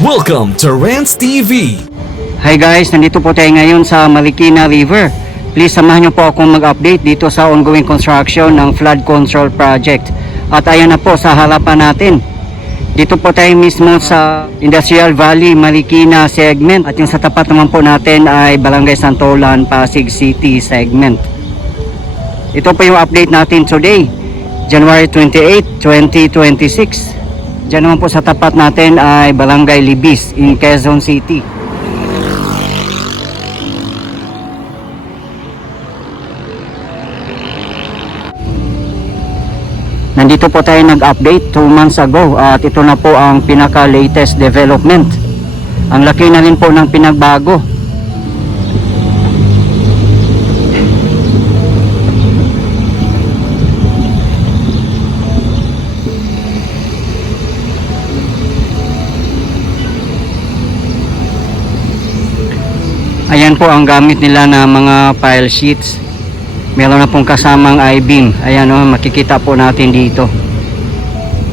Welcome to Rants TV. Hi guys, nandito po tayo ngayon sa Marikina River. Please samahan niyo po akong mag-update dito sa ongoing construction ng flood control project. At ayan na po sa harapan natin. Dito po tayo mismo sa Industrial Valley, Marikina segment. At yung sa tapat naman po natin ay Barangay Santolan, Pasig City segment. Ito po yung update natin today, January 28, 2026. Diyan naman po sa tapat natin ay Barangay Libis in Quezon City. Nandito po tayo nag-update 2 months ago at ito na po ang pinaka-latest development. Ang laki na rin po ng pinagbago. Ayan po ang gamit nila na mga pile sheets. Meron na pong kasamang I-beam. Ayan o, makikita po natin dito.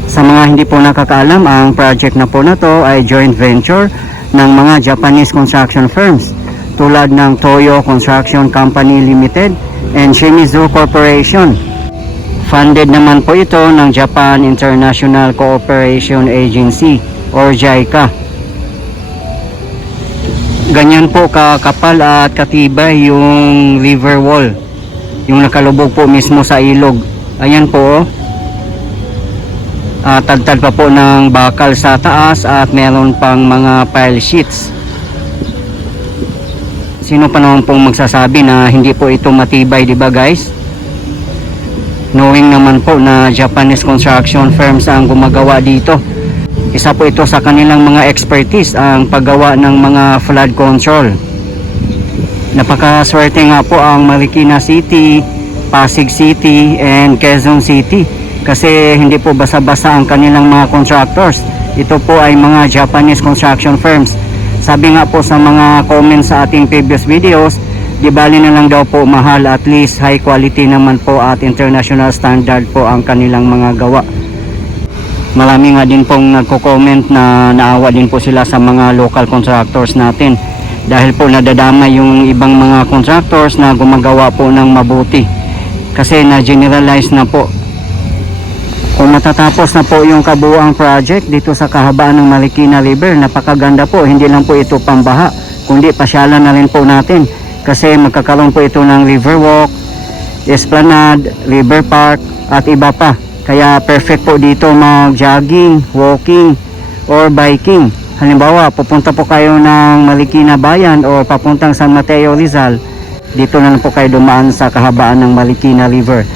Sa mga hindi po nakakaalam, ang project na po na to ay joint venture ng mga Japanese construction firms tulad ng Toyo Construction Company Limited and Shimizu Corporation. Funded naman po ito ng Japan International Cooperation Agency or JICA. Ganyan po kakapal at katibay yung river wall, yung nakalubog po mismo sa ilog. Ayan po, tagtad pa po ng bakal sa taas at meron pang mga pile sheets. Sino pa naman pong magsasabi na hindi po ito matibay, di ba guys? Knowing naman po na Japanese construction firms ang gumagawa dito. Isa po ito sa kanilang mga expertise ang paggawa ng mga flood control. Napakaswerte nga po ang Marikina City, Pasig City, and Quezon City kasi hindi po basa-basa ang kanilang mga contractors. Ito po ay mga Japanese construction firms. Sabi nga po sa mga comments sa ating previous videos, di bali na lang daw po mahal, at least high quality naman po at international standard po ang kanilang mga gawa. Marami nga din pong nagko-comment na naawa din po sila sa mga local contractors natin dahil po nadadama yung ibang mga contractors na gumagawa po ng mabuti kasi na-generalize na po. Kung matatapos na po yung kabuuang project dito sa kahabaan ng Marikina River, napakaganda po. Hindi lang po ito pambaha, kundi pasyalan na rin po natin kasi magkakaroon po ito ng river walk, esplanade, river park at iba pa. Kaya perfect po dito mag-jogging, walking, or biking. Halimbawa, pupunta po kayo ng Marikina Bayan o papuntang San Mateo Rizal, dito na lang po kayo dumaan sa kahabaan ng Marikina River.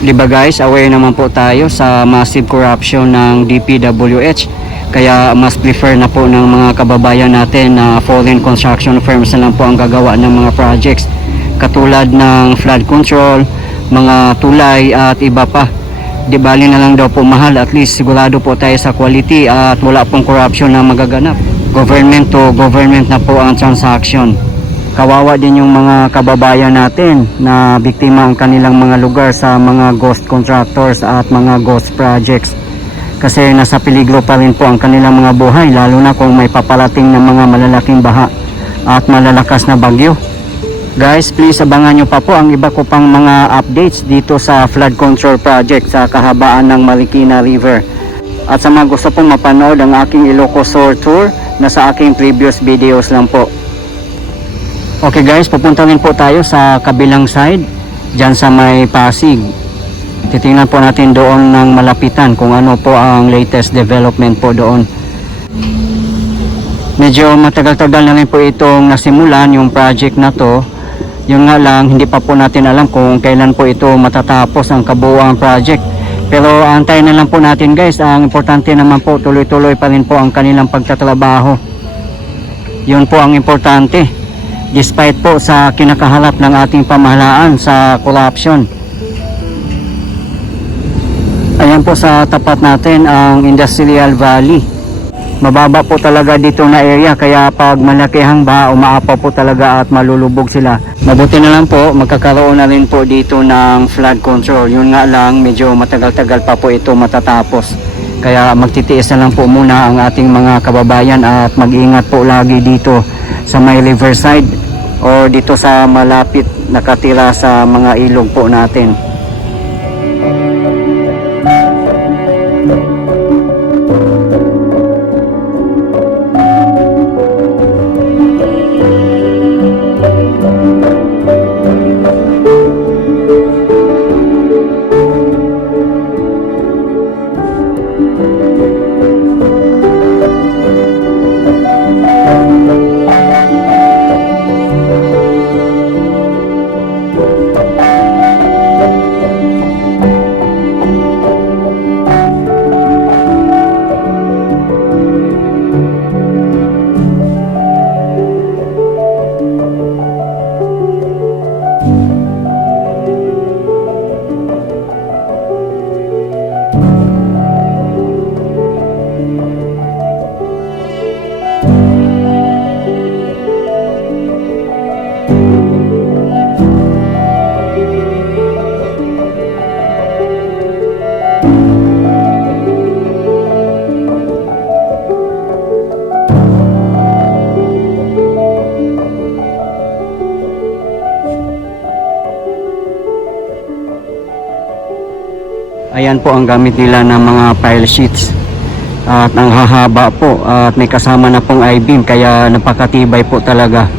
Diba guys, aware naman po tayo sa massive corruption ng DPWH. Kaya mas prefer na po ng mga kababayan natin na foreign construction firms na lang po ang gagawa ng mga projects. Katulad ng flood control, mga tulay at iba pa. Di bali na lang daw po mahal, at least sigurado po tayo sa quality at wala pong corruption na magaganap. Government to government na po ang transaction. Kawawa din yung mga kababayan natin na biktima ang kanilang mga lugar sa mga ghost contractors at mga ghost projects. Kasi nasa peligro pa rin po ang kanilang mga buhay, lalo na kung may paparating na mga malalaking baha at malalakas na bagyo. Guys, please abangan nyo pa po ang iba ko pang mga updates dito sa flood control project sa kahabaan ng Marikina River. At sa mga gusto pong mapanood ang aking Ilocos Sur tour, na sa aking previous videos lang po. Okay guys, pupunta rin po tayo sa kabilang side, dyan sa may Pasig. Titingnan po natin doon ng malapitan kung ano po ang latest development po doon. Medyo matagal-tagal na rin po itong nasimulan yung project na to. Yung nga lang, hindi pa po natin alam kung kailan po ito matatapos ang kabuuang project. Pero antayin na lang po natin guys. Ang importante naman po, tuloy-tuloy pa rin po ang kanilang pagtatrabaho. Yun po ang importante. Despite po sa kinakaharap ng ating pamahalaan sa corruption. Ayan po sa tapat natin ang Industrial Valley. Mababa po talaga dito na area, kaya pag malakihang baha, umaapaw po talaga at malulubog sila. Mabuti na lang po, magkakaroon na rin po dito ng flood control. Yun nga lang, medyo matagal-tagal pa po ito matatapos. Kaya magtitiis na lang po muna ang ating mga kababayan at mag-ingat po lagi dito sa may riverside o dito sa malapit nakatira sa mga ilog po natin. Ayan po ang gamit nila ng mga pile sheets. At ang hahaba po at may kasama na pong I-beam kaya napakatibay po talaga.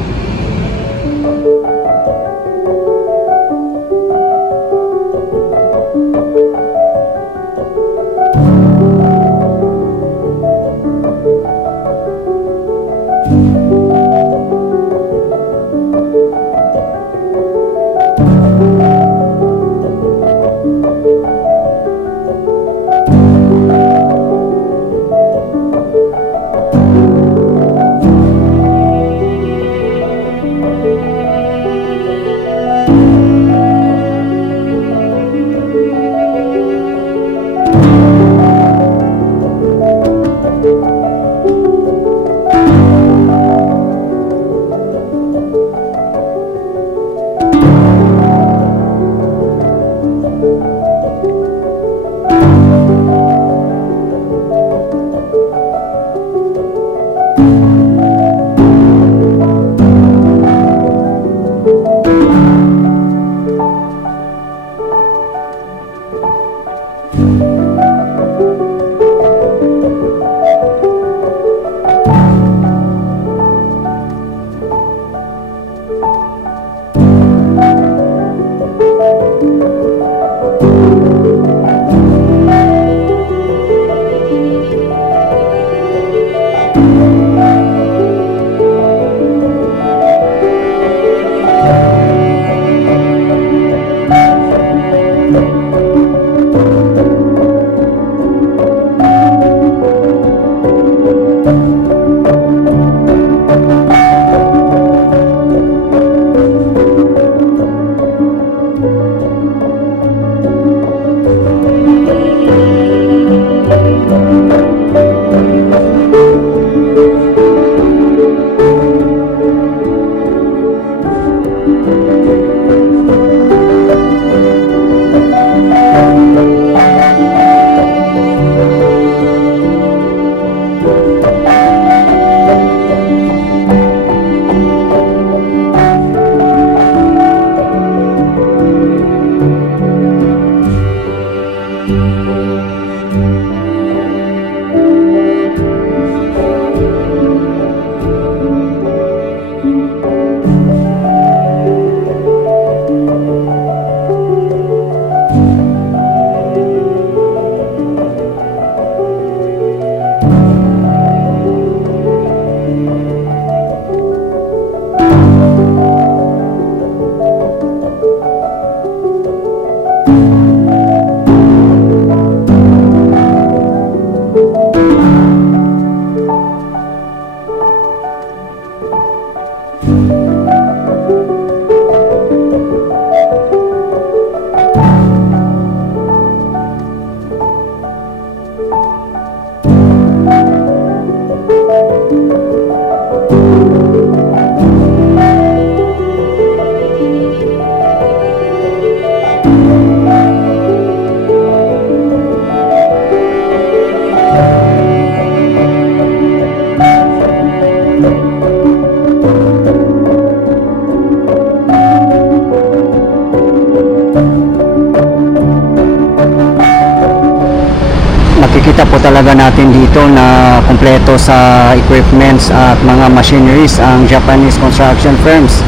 po talaga natin dito na kumpleto sa equipments at mga machineries ang Japanese construction firms.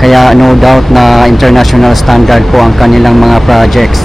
Kaya no doubt na international standard po ang kanilang mga projects.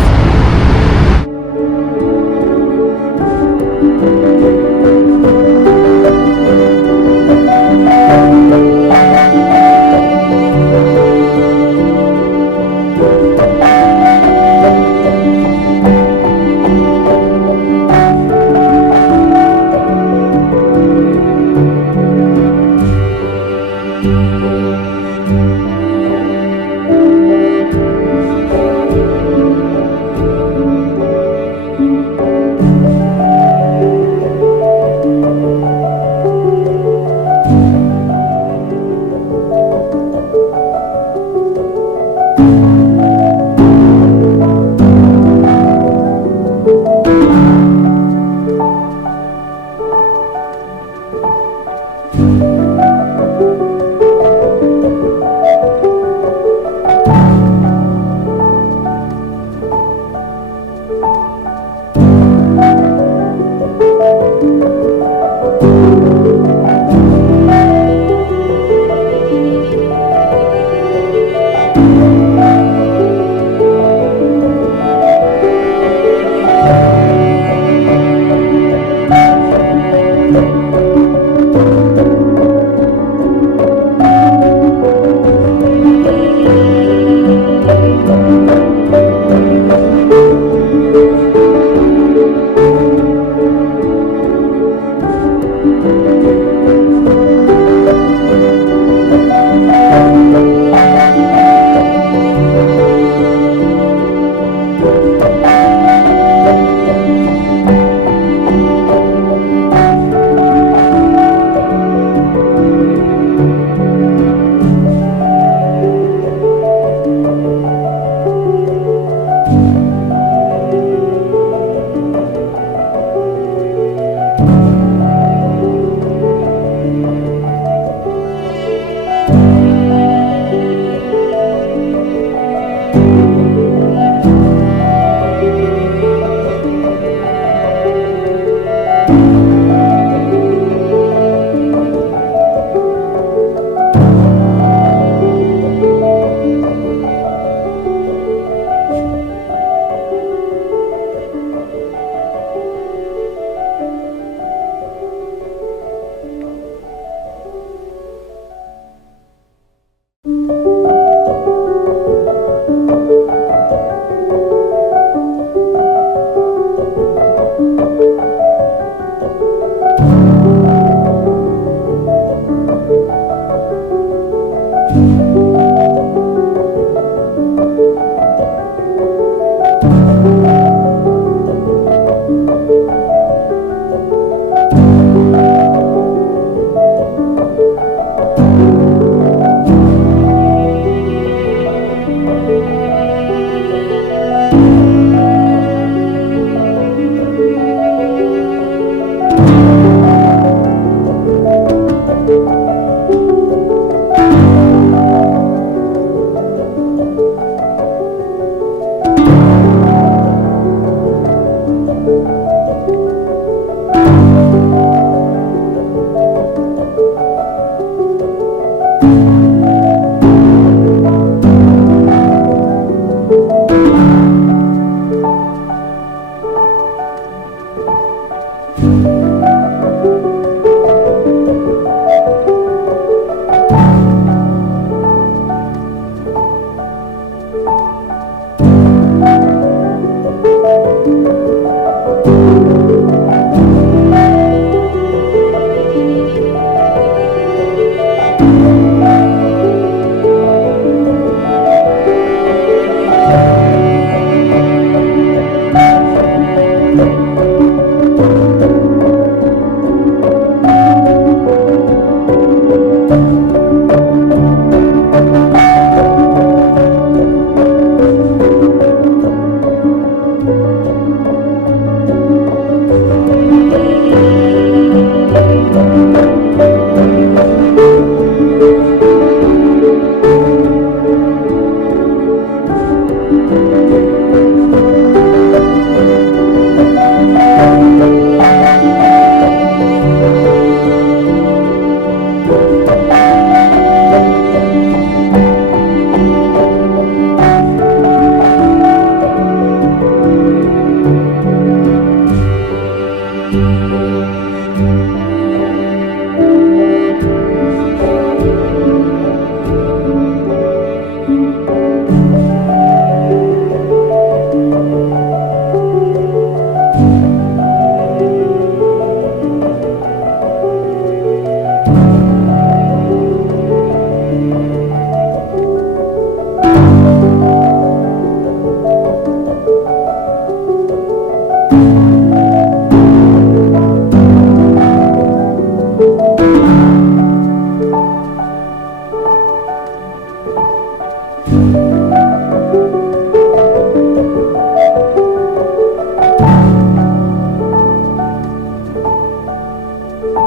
Yan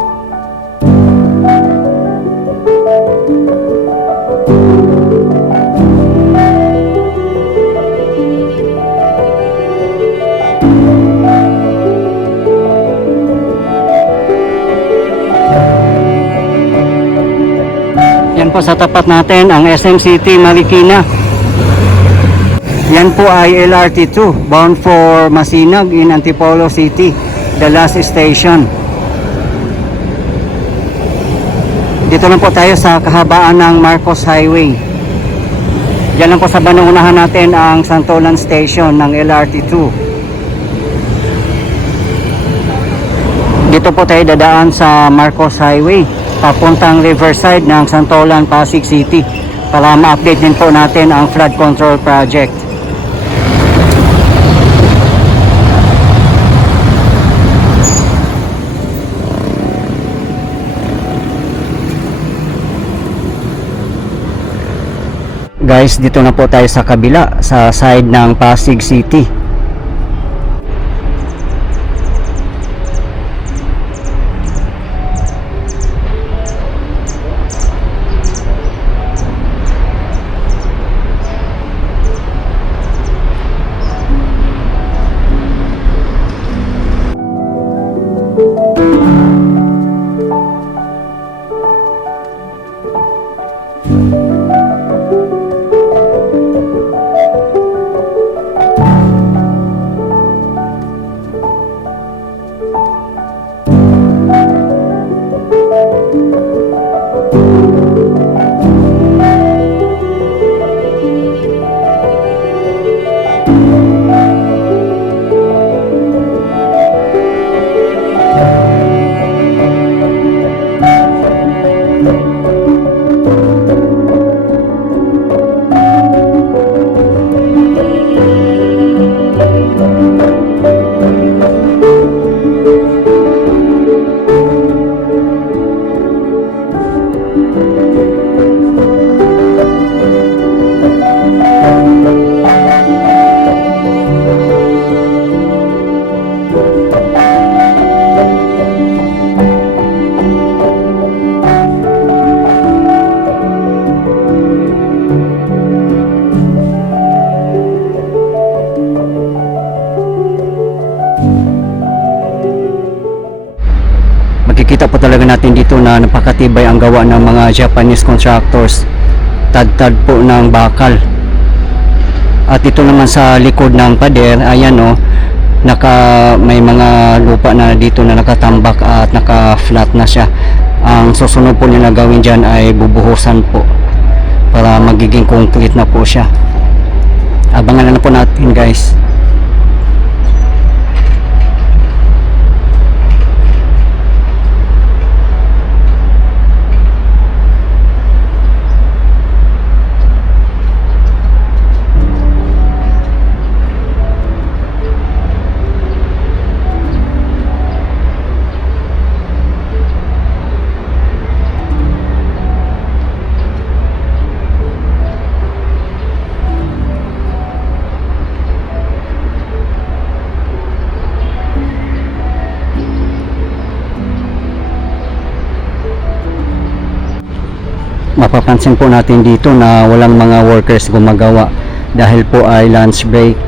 po sa tapat natin ang SM City Marikina. Yan po ay LRT2 bound for Masinag in Antipolo City, the last station. Dito lang po tayo sa kahabaan ng Marcos Highway. Yan lang po sa bandang unahan natin ang Santolan Station ng LRT2. Dito po tayo dadaan sa Marcos Highway papuntang Riverside ng Santolan, Pasig City para ma-update din po natin ang flood control project. Guys, dito na po tayo sa kabila, sa side ng Pasig City. Makikita po talaga natin dito na napakatibay ang gawa ng mga Japanese contractors. Tad-tad po ng bakal. At ito naman sa likod ng pader, ayan o, may mga lupa na dito na nakatambak at naka-flat na siya. Ang susunod po nila gawin dyan ay bubuhusan po para magiging concrete na po siya. Abangan na po natin, guys. Mapapansin po natin dito na walang mga workers gumagawa dahil po ay lunch break.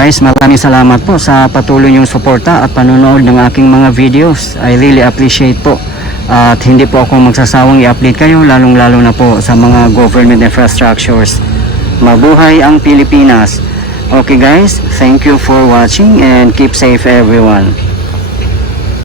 guys, maraming salamat po sa patuloy niyong suporta at panonood ng aking mga videos. I really appreciate po. At hindi po ako magsasawang i-update kayo, lalong-lalo na po sa mga government infrastructures. Mabuhay ang Pilipinas. Okay guys, thank you for watching and keep safe everyone.